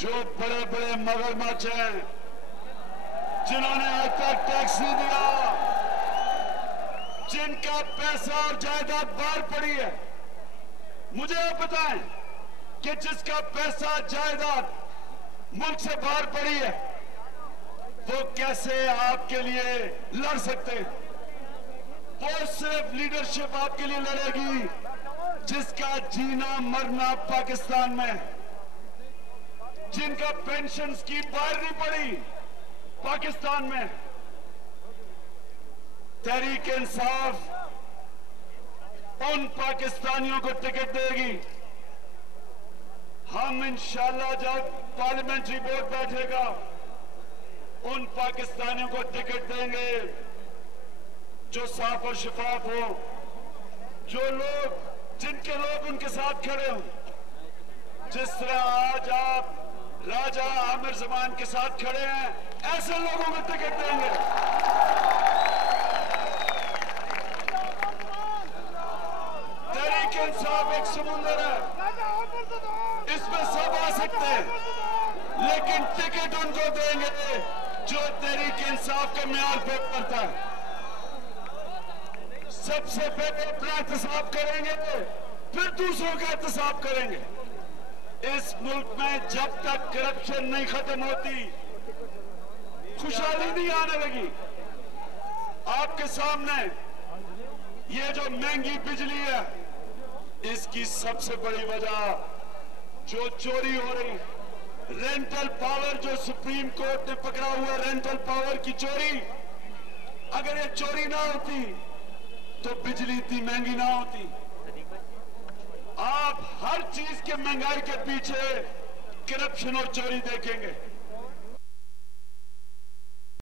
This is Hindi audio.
जो बड़े बड़े मगरमच्छ हैं जिन्होंने आज तक टैक्स नहीं दिया, जिनका पैसा और जायदाद बाहर पड़ी है, मुझे आप बताएं कि जिसका पैसा जायदाद मुल्क से बाहर पड़ी है वो कैसे आपके लिए लड़ सकते हैं? वो सिर्फ लीडरशिप आपके लिए लड़ेगी जिसका जीना मरना पाकिस्तान में, जिनका पेंशन स्कीम बाहर नहीं पड़ी पाकिस्तान में। तहरीक इंसाफ उन पाकिस्तानियों को टिकट देगी। हम इंशाल्लाह जब पार्लियामेंट्री बोर्ड बैठेगा उन पाकिस्तानियों को टिकट देंगे जो साफ और शफाफ हो, जो लोग जिनके लोग उनके साथ खड़े हों। जिस तरह आज आप राजा आमिर जमान के साथ खड़े हैं, ऐसे लोगों को टिकट देंगे। तहरीक इंसाफ एक समुंदर है, इसमें सब आ सकते हैं, लेकिन टिकट उनको देंगे जो तहरीक इंसाफ के म्यार पे उतरता है। सबसे पहले अपना एहतसाब करेंगे, फिर दूसरों का एहतसाब करेंगे। इस मुल्क में जब तक करप्शन नहीं खत्म होती, खुशहाली नहीं आने लगी। आपके सामने ये जो महंगी बिजली है, इसकी सबसे बड़ी वजह जो चोरी हो रही, रेंटल पावर, जो सुप्रीम कोर्ट ने पकड़ा हुआ रेंटल पावर की चोरी, अगर ये चोरी ना होती तो बिजली इतनी महंगी ना होती। आप हर चीज के महंगाई के पीछे करप्शन और चोरी देखेंगे।